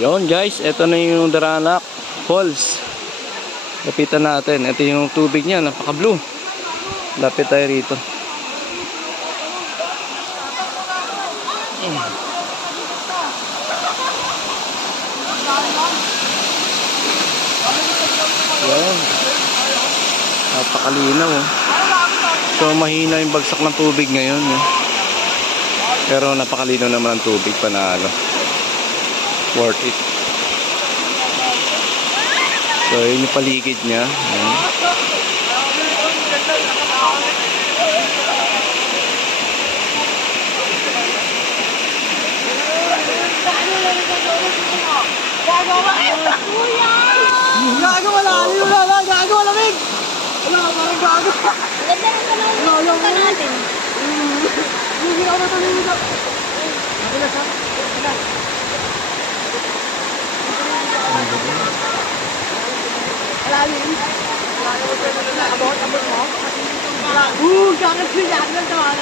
Yon guys, ito na yung Daranac Falls. Lapitan natin. Ito yung tubig niya, napaka-blue. Lapit tayo rito. Yan. Napakalinaw oh. So mahina yung bagsak ng tubig ngayon eh. Pero napakalinaw naman ang tubig, panalo. Worth it. So yun yung paligid niya. Yan. Gago, wala! Gago, malamig! Wala, parang gago! Ganda rin ka naman ka natin. Hindi ako natulog. Sabi na siya. Alalim. Abot mo. Gagat siya. Gagat siya.